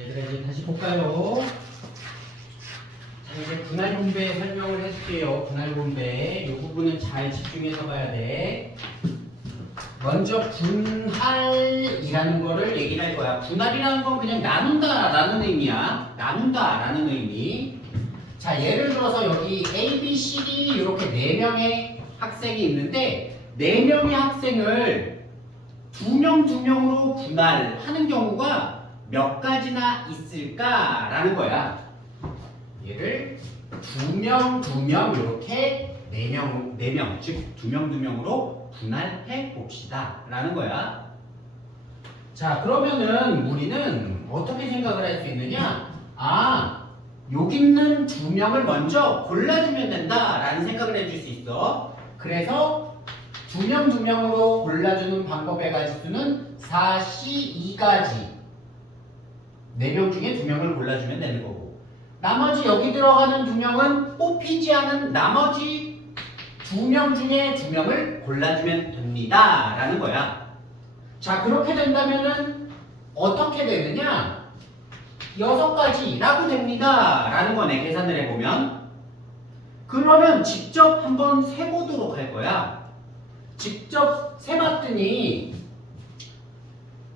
얘들아 이제 다시 볼까요? 자 이제 분할 분배 설명을 해줄게요. 분할 분배 이 부분은 잘 집중해서 봐야 돼. 먼저 분할이라는 거를 얘기를 할 거야. 분할이라는 건 그냥 나눈다라는 의미야. 나눈다라는 의미. 자 예를 들어서 여기 A, B, C, D 이렇게 4명의 학생이 있는데 4명의 학생을 2명, 2명으로 분할하는 경우가 몇 가지나 있을까라는 거야. 얘를 2명, 2명 이렇게 4명, 즉 2명, 2명으로 분할해 봅시다 라는 거야. 자 그러면은 우리는 어떻게 생각을 할 수 있느냐? 여기 있는 2명을 먼저 골라주면 된다 라는 생각을 해줄 수 있어. 그래서 2명, 2명으로 골라주는 방법의 가지수는 4C2가지. 4명 중에 2명을 골라주면 되는 거고, 나머지 여기 들어가는 2명은 뽑히지 않은 나머지 2명 중에 2명을 골라주면 됩니다 라는 거야. 자 그렇게 된다면은 어떻게 되느냐? 6가지라고 됩니다 라는 거네. 계산을 해보면. 그러면 직접 한번 세보도록 할 거야. 직접 세봤더니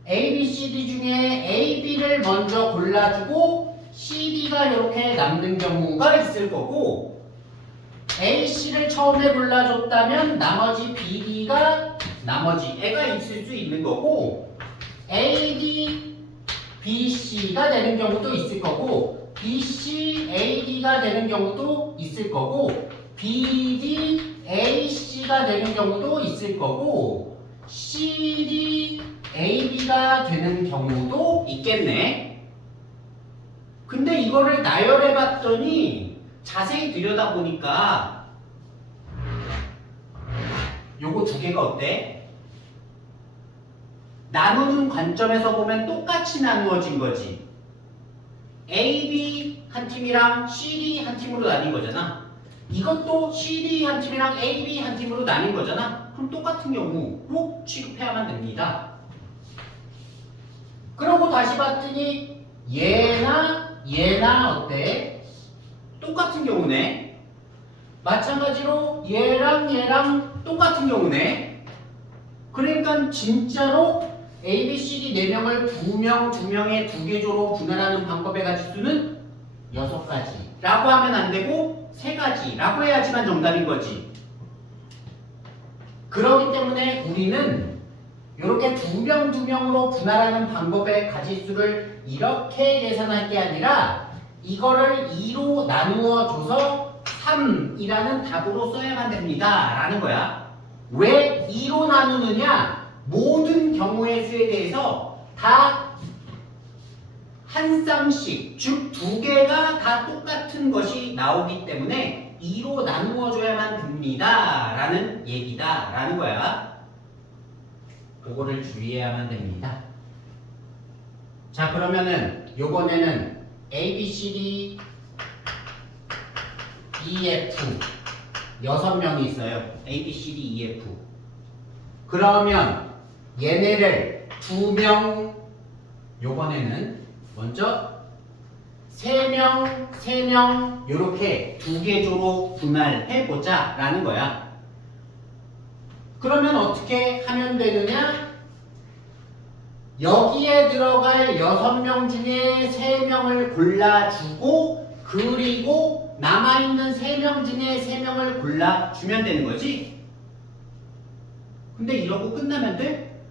A, B, C, D 중에 A, B를 먼저 골라주고 C, D가 이렇게 남는 경우가 있을 거고, A, C를 처음에 골라줬다면 나머지 B, D가 나머지 애가 있을 수 있는 거고, A, D, B, C가 되는 경우도 있을 거고, B, C, A, D가 되는 경우도 있을 거고, B, D, A, C가 되는 경우도 있을 거고, C, D, A, B가 되는 경우도 있겠네. 근데 이거를 나열해 봤더니 자세히 들여다보니까 요거 2개가 어때? 나누는 관점에서 보면 똑같이 나누어진 거지. A, B 한 팀이랑 C, D 한 팀으로 나뉜 거잖아. 이것도 C, D 한 팀이랑 A, B 한 팀으로 나뉜 거잖아. 그럼 똑같은 경우로 취급해야만 됩니다. 그러고 다시 봤더니 얘나 어때? 똑같은 경우네. 마찬가지로 얘랑 똑같은 경우네. 그러니까 진짜로 A, B, C, D 4명을 2명의 2개조로 분할하는 방법의 가지수는 6가지라고 하면 안 되고 3가지라고 해야지만 정답인 거지. 그렇기 때문에 우리는 이렇게 2명으로 분할하는 방법의 가지수를 이렇게 계산할 게 아니라 이거를 2로 나누어 줘서 3이라는 답으로 써야만 됩니다 라는 거야. 왜 2로 나누느냐? 모든 경우의 수에 대해서 다 한 쌍씩, 즉 2개가 다 똑같은 것이 나오기 때문에 2로 나누어 줘야만 됩니다 라는 얘기다 라는 거야. 그거를 주의해야만 됩니다. 자 그러면은 요번에는 A, B, C, D, E, F 6명이 있어요. A, B, C, D, E, F. 그러면 얘네를 2명, 요번에는 먼저 3명 요렇게 2개조로 분할해보자 라는 거야. 그러면 어떻게 하면 되느냐? 여기에 들어갈 6명 중에 3명을 골라주고, 그리고 남아있는 3명 중에 3명을 골라주면 되는 거지? 근데 이러고 끝나면 돼?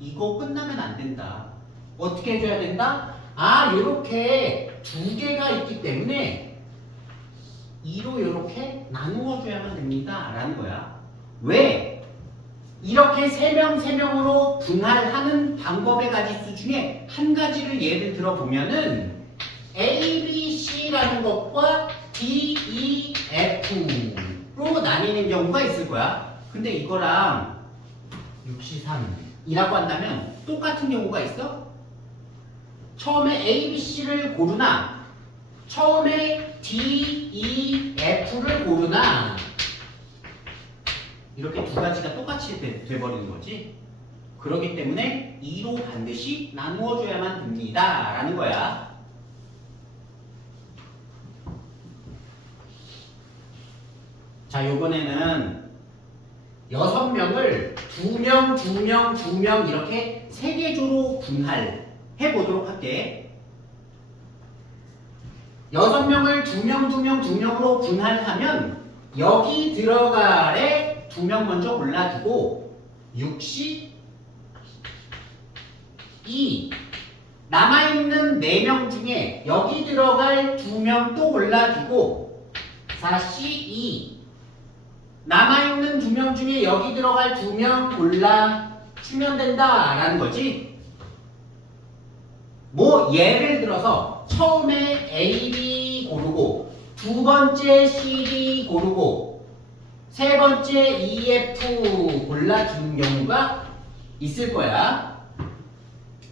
이거 끝나면 안 된다. 어떻게 해줘야 된다? 요렇게 2개가 있기 때문에 2로 요렇게 나누어 줘야만 됩니다 라는 거야. 왜? 이렇게 3명으로 분할하는 방법의 가지수 중에 한 가지를 예를 들어 보면은 A, B, C라는 것과 D, E, F로 나뉘는 경우가 있을 거야. 근데 이거랑 63이라고 한다면 똑같은 경우가 있어? 처음에 A, B, C를 고르나 처음에 D, E, F를 고르나 이렇게 2가지가 똑같이 돼버리는 거지. 그렇기 때문에 2로 반드시 나누어줘야만 됩니다 라는 거야. 자, 요번에는 6명을 2명, 2명, 2명 이렇게 3개 조로 분할해 보도록 할게. 6명을 2명, 2명, 2명으로 분할하면 여기 들어갈에 2명 먼저 골라주고 62 남아있는 4명 중에 여기 들어갈 2명 또 골라주고 42 남아있는 2명 중에 여기 들어갈 2명 골라주면 된다라는 거지. 뭐 예를 들어서 처음에 A, B 고르고 두 번째 C, D 고르고 세 번째 E, F 골라주는 경우가 있을 거야.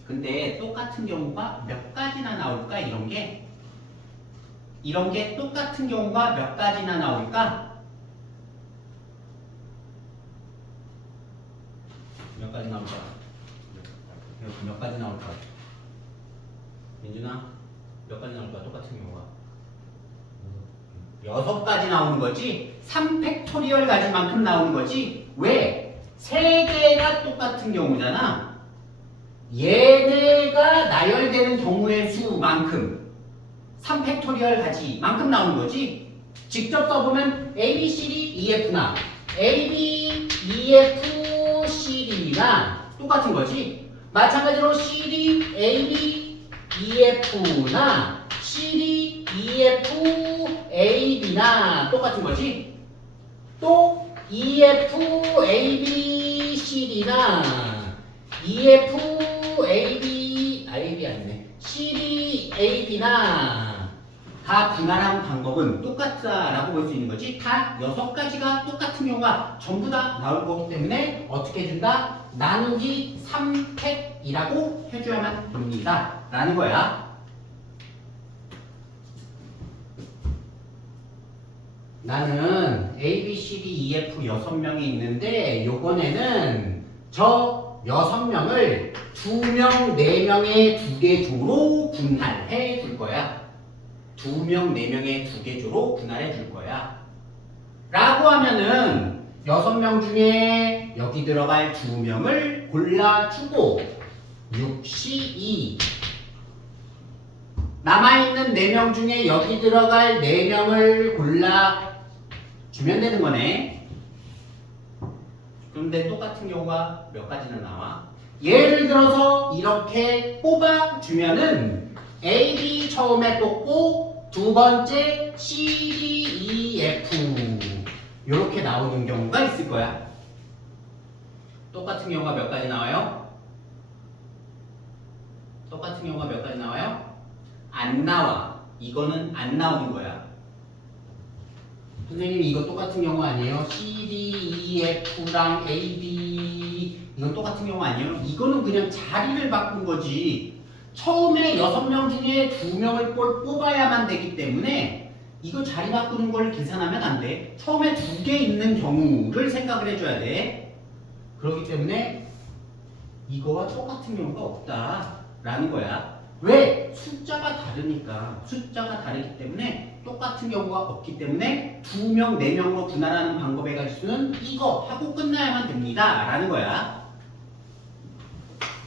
근데 똑같은 경우가 몇 가지나 나올까? 이런 게 똑같은 경우가 몇 가지나 나올까? 몇 가지 나올까? 몇 가지 나올까? 민준아, 몇 가지 나올까? 똑같은 경우가 6가지 나오는 거지? 3팩토리얼 가지 만큼 나오는 거지? 왜? 3개가 똑같은 경우잖아. 얘네가 나열되는 경우의 수만큼 3팩토리얼 가지만큼 나오는 거지. 직접 써보면 A, B, C, D, E, F나 A, B, E, F, C, D나 똑같은 거지. 마찬가지로 C, D, A, B, E, F나 C, D, E, F, A, B나 똑같은 거지. 또 E, F, A, B, C, D나 E, F, A, B 아니네. C, D, A, B나 다 분할하는 방법은 똑같다라고 볼 수 있는 거지. 다 6가지가 똑같은 경우가 전부 다 나올 거기 때문에 어떻게 해준다? 나누기 3팩이라고 해줘야만 됩니다. 라는 거야. 나는 A, B, C, D, E, F 6명이 있는데 요번에는 저 6명을 2명, 4명의 2개 조로 분할해 줄 거야. 2명, 4명의 2개 조로 분할해 줄 거야. 라고 하면은 6명 중에 여기 들어갈 2명을 골라주고 62 남아있는 4명 중에 여기 들어갈 4명을 골라주면 되는 거네. 그런데 똑같은 경우가 몇 가지나 나와? 예를 들어서 이렇게 뽑아주면은 A, B 처음에 뽑고 두 번째 C, D, E, F 이렇게 나오는 경우가 있을 거야. 똑같은 경우가 몇 가지 나와요? 똑같은 경우가 몇 가지 나와요? 안 나와. 이거는 안 나오는 거야. 선생님 이거 똑같은 경우 아니에요? C, D, E, F랑 A, B 이건 똑같은 경우 아니에요? 이거는 그냥 자리를 바꾼 거지. 처음에 6명 중에 2명을 뽑아야만 되기 때문에 이거 자리 바꾸는 걸 계산하면 안 돼. 처음에 2개 있는 경우를 생각을 해줘야 돼. 그렇기 때문에 이거와 똑같은 경우가 없다라는 거야. 왜? 숫자가 다르니까. 숫자가 다르기 때문에 똑같은 경우가 없기 때문에 2명, 4명으로 분할하는 방법의 가지수는 이거 하고 끝나야만 됩니다. 라는 거야.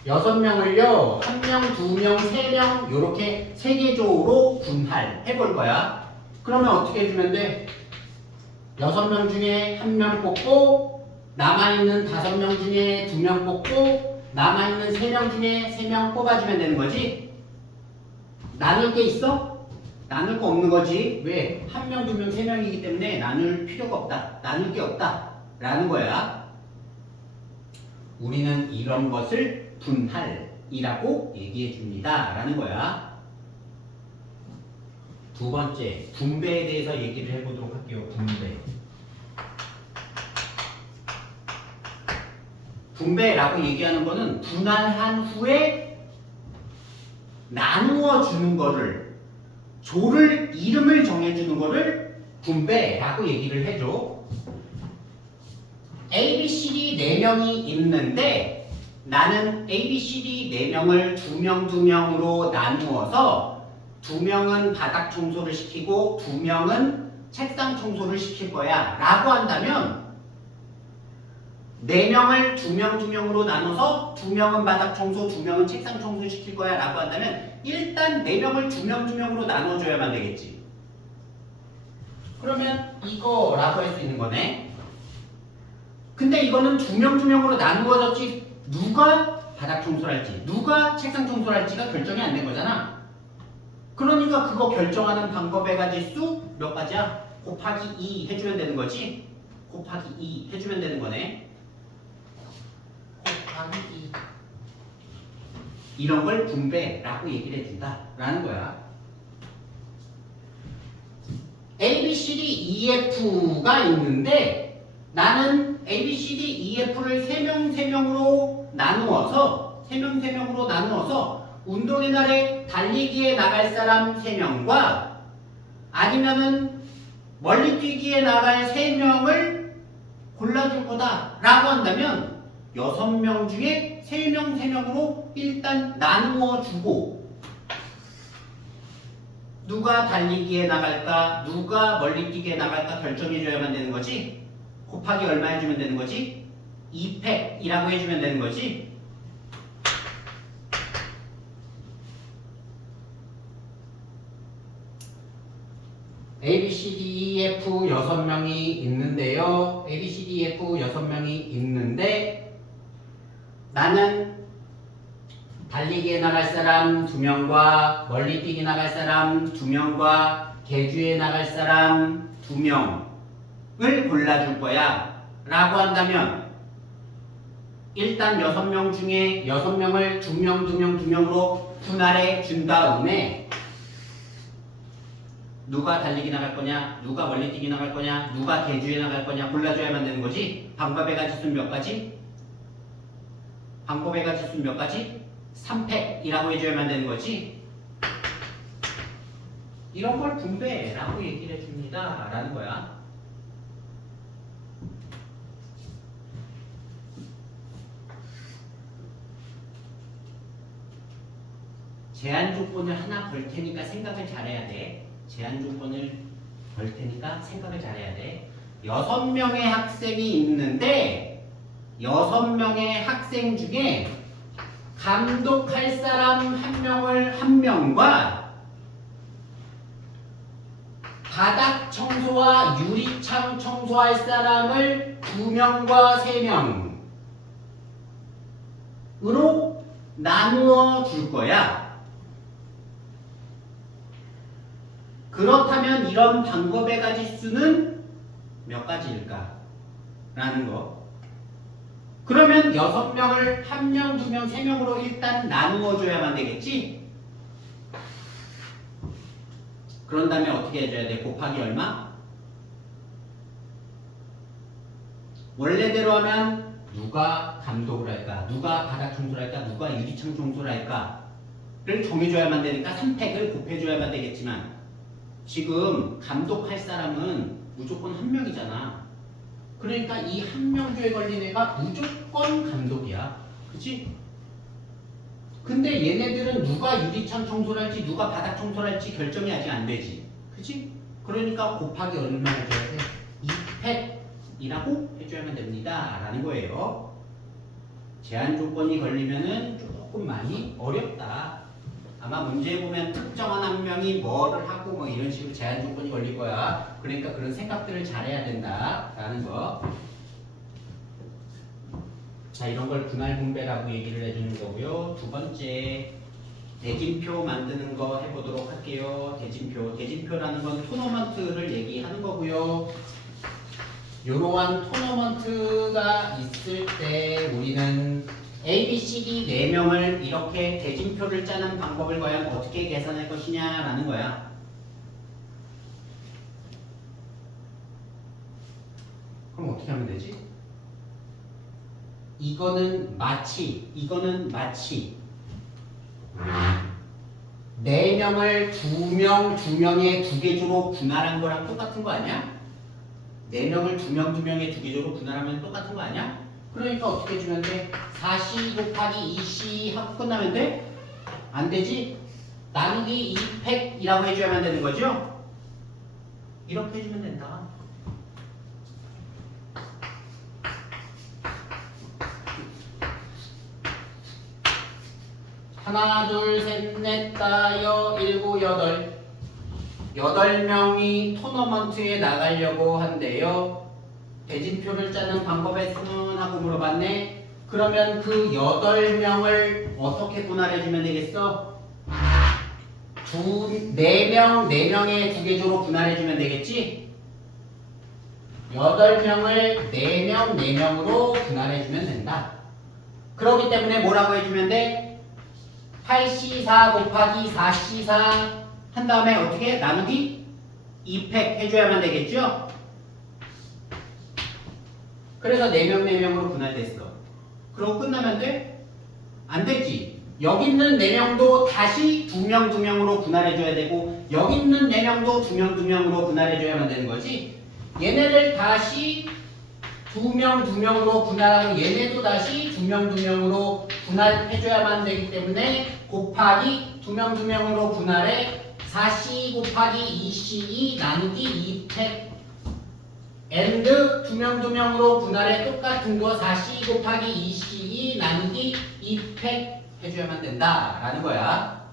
6명을요, 1명, 2명, 3명 이렇게 3개 조로 분할해 볼 거야. 그러면 어떻게 해주면 돼? 6명 중에 1명 뽑고 남아있는 5명 중에 2명 뽑고 남아있는 3명 중에 3명 뽑아주면 되는 거지? 나눌 게 있어? 나눌 거 없는 거지. 왜? 1명, 2명, 3명이기 때문에 나눌 필요가 없다. 나눌 게 없다. 라는 거야. 우리는 이런 것을 분할이라고 얘기해 줍니다. 라는 거야. 두 번째, 분배에 대해서 얘기를 해보도록 할게요. 분배. 분배라고 얘기하는 거는 분할한 후에 나누어 주는 거를, 조를 이름을 정해주는 거를 분배라고 얘기를 해줘. A, B, C, D 4명이 있는데 나는 A, B, C, D 4명을 2명, 2명으로 나누어서 2명은 바닥 청소를 시키고 2명은 책상 청소를 시킬 거야 라고 한다면 4명을 2명 2명으로 나눠서 2명은 바닥 청소, 2명은 책상 청소 시킬 거야 라고 한다면 일단 4명을 2명 2명으로 나눠줘야만 되겠지. 그러면 이거라고 할 수 있는 거네. 근데 이거는 2명 2명으로 나누어졌지 누가 바닥 청소를 할지 누가 책상 청소를 할지가 결정이 안 된 거잖아. 그러니까 그거 결정하는 방법의 가지수 몇 가지야? 곱하기 2 해주면 되는 거지? 곱하기 2 해주면 되는 거네. 곱하기 2 이런 걸 분배라고 얘기를 해준다 라는 거야. A, B, C, D, E, F가 있는데 나는 A, B, C, D, E, F를 3명 3명으로 나누어서 운동의 날에 달리기에 나갈 사람 3명과 아니면은 멀리 뛰기에 나갈 3명을 골라줄 거다 라고 한다면 6명 중에 3명 3명으로 일단 나누어 주고 누가 달리기에 나갈까 누가 멀리 뛰기에 나갈까 결정해 줘야만 되는 거지. 곱하기 얼마 해주면 되는 거지? 2팩이라고 해주면 되는 거지. A, B, C, D, E, F 6명이 있는데요. A, B, C, D, E, F 6명이 있는데 나는 달리기에 나갈 사람 2명과 멀리 뛰기 나갈 사람 2명과 개주에 나갈 사람 2명을 골라줄 거야 라고 한다면 일단 6명 중에 6명을 2명 2명 2명으로 분할해 준 다음에 누가 달리기 나갈 거냐, 누가 멀리 뛰기 나갈 거냐, 누가 개주에 나갈 거냐 골라줘야만 되는 거지. 방법의 가지수는 몇 가지? 방법의 가지수는 몇 가지? 3팩이라고 해줘야만 되는 거지. 이런 걸 분배라고 얘기를 해줍니다 라는 거야. 제한 조건을 하나 걸 테니까 생각을 잘해야 돼. 제한 조건을 걸 테니까 생각을 잘해야 돼. 6명의 학생이 있는데 6명의 학생 중에 감독할 사람 1명을 1명과 바닥 청소와 유리창 청소할 사람을 2명과 3명으로 나누어 줄 거야. 그렇다면 이런 방법의 가지수는 몇 가지일까? 라는 거. 그러면 6명을 1명, 2명, 3명으로 일단 나누어 줘야만 되겠지? 그런 다음에 어떻게 해줘야 돼? 곱하기 얼마? 원래대로 하면 누가 감독을 할까? 누가 바닥 청소를 할까? 누가 유리창 청소를 할까? 를 정해줘야만 되니까 3팩을 곱해줘야만 되겠지만 지금 감독할 사람은 무조건 1명이잖아. 그러니까 이 1명주에 걸린 애가 무조건 감독이야. 그치? 근데 얘네들은 누가 유리창 청소를 할지 누가 바닥 청소를 할지 결정이 아직 안 되지. 그치? 그러니까 곱하기 얼마 해줘야 돼? 2팩이라고 해줘야만 됩니다 라는 거예요. 제한 조건이 걸리면은 조금 많이 어렵다. 아마 문제에 보면 특정한 한 명이 뭐를 하고 뭐 이런 식으로 제한 조건이 걸릴 거야. 그러니까 그런 생각들을 잘해야 된다 라는 거. 자, 이런 걸 분할 분배라고 얘기를 해주는 거고요. 두 번째, 대진표 만드는 거 해보도록 할게요. 대진표라는 건 토너먼트를 얘기하는 거고요. 이러한 토너먼트가 있을 때 우리는 A, B, C, D 4명을 이렇게 대진표를 짜는 방법을 과연 어떻게 계산할 것이냐 라는 거야. 그럼 어떻게 하면 되지? 이거는 마치 4명을 2명, 2명의 2개조로 분할한 거랑 똑같은 거 아니야? 4명을 2명, 2명의 2개조로 분할하면 똑같은 거 아니야? 그러니까 어떻게 해주면 돼? 4C 곱하기 2C 하고 끝나면 돼? 안 되지? 나누기 2팩이라고 해줘야만 되는 거죠? 이렇게 해주면 된다. 하나, 둘, 셋, 넷, 다여, 일곱, 여덟. 8명이 토너먼트에 나가려고 한대요. 대진표를 짜는 방법에 쓰는 하고 물어봤네. 그러면 그 8명을 어떻게 분할해주면 되겠어? 4명의 두 개조로 분할해주면 되겠지? 8명을 4명, 4명으로 분할해주면 된다. 그렇기 때문에 뭐라고 해주면 돼? 8C4 곱하기 4C4 한 다음에 어떻게? 나누기 2팩 해줘야만 되겠죠? 그래서 4명, 4명으로 분할됐어. 그러고 끝나면 돼? 안 되지. 여기 있는 4명도 다시 2명, 2명으로 분할해줘야 되고 여기 있는 4명도 2명, 2명으로 분할해줘야만 되는 거지. 얘네를 다시 2명, 2명으로 분할하고 얘네도 다시 2명, 2명으로 분할해줘야만 되기 때문에 곱하기 2명, 2명으로 분할해 4C 곱하기 2C2 나누기 2팩 and 2명, 2명으로 분할해 똑같은 거 4C 곱하기 2C2 나누기 2팩 해줘야만 된다 라는 거야.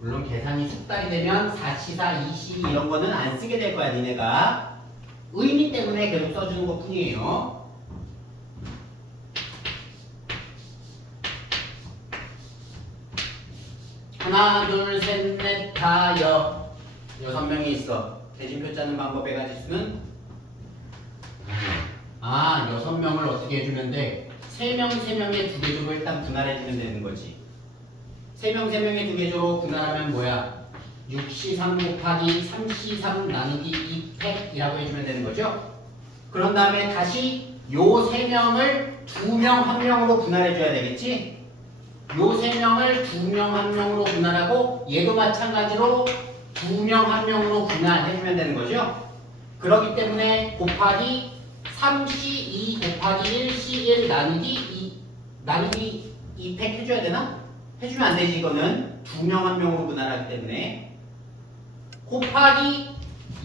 물론 계산이 숙달이 되면 4C4, 2C 이런 거는 안 쓰게 될 거야 니네가. 의미 때문에 계속 써주는 것 뿐이에요. 하나, 둘, 셋, 넷, 다, 6명이 있어. 대진표 짜는 방법의 가지수는 6명을 어떻게 해주면 돼? 3명, 3명의 두 개조로 일단 분할해주면 되는 거지. 3명, 3명의 두 개조로 분할하면 뭐야? 6C3 곱하기 3C3 나누기 2팩이라고 해주면 되는 거죠? 그런 다음에 다시 요 3명을 2명, 1명으로 분할해줘야 되겠지? 요 3명을 2명, 1명으로 분할하고 얘도 마찬가지로 2명, 1명으로 분할해주면 되는 거죠? 그렇기 때문에 곱하기 3C2 곱하기 1C1 나누기 2팩 해줘야 되나? 해주면 안 되지 이거는 2명, 1명으로 분할하기 때문에 곱하기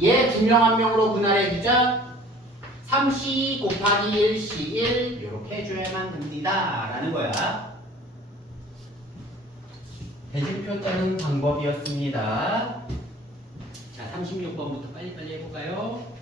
얘 2명, 1명으로 분할해주자 3C 곱하기 1C1 이렇게 해줘야만 됩니다 라는 거야. 대진표 짜는 방법이었습니다. 자, 36번부터 빨리빨리 해볼까요?